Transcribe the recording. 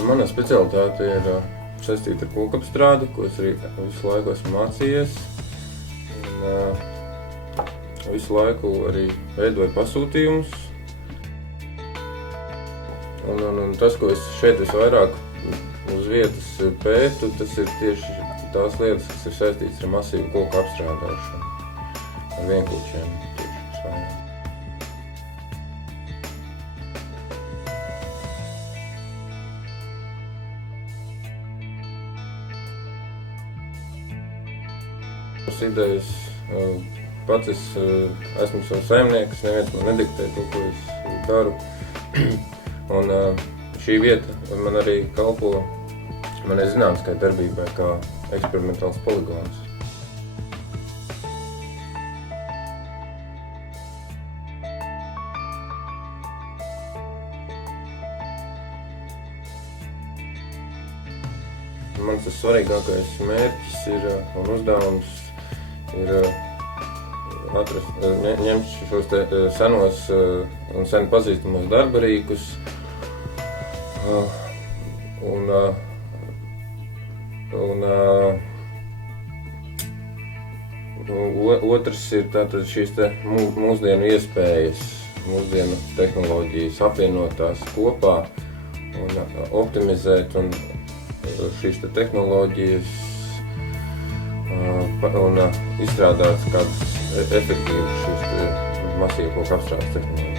Mana specialitāte ir saistīta ar kokapstrādi, ko es arī visu laiku esmu mācījies. Visu laiku arī veidoju pasūtījumus. Un tas, ko es šeit visvairāk uz vietas pētu, tas ir tieši tās lietas, kas ir saistītas ar masīvu koku apstrādāšanu, ar vienkočiem tieši visvairāk. Idejas pats es esmu savs saimnieks, neviens man nediktē to, ko es daru. Un šī vieta man arī kalpo manai zinātniskai darbībai kā eksperimentāls poligons. Mans tas svarīgākais mērķis un uzdevums ir ņemt šos senos un sen pazīstamos darbarīkus un otrs ir tātad šīs mūsdienu iespējas, mūsdienu tehnoloģijas apvienot tās kopā un optimizēt un šīs tehnoloģijas un izstrādāt kādas efektīvas šīs masīvu koku apstrādes tehnoloģijas.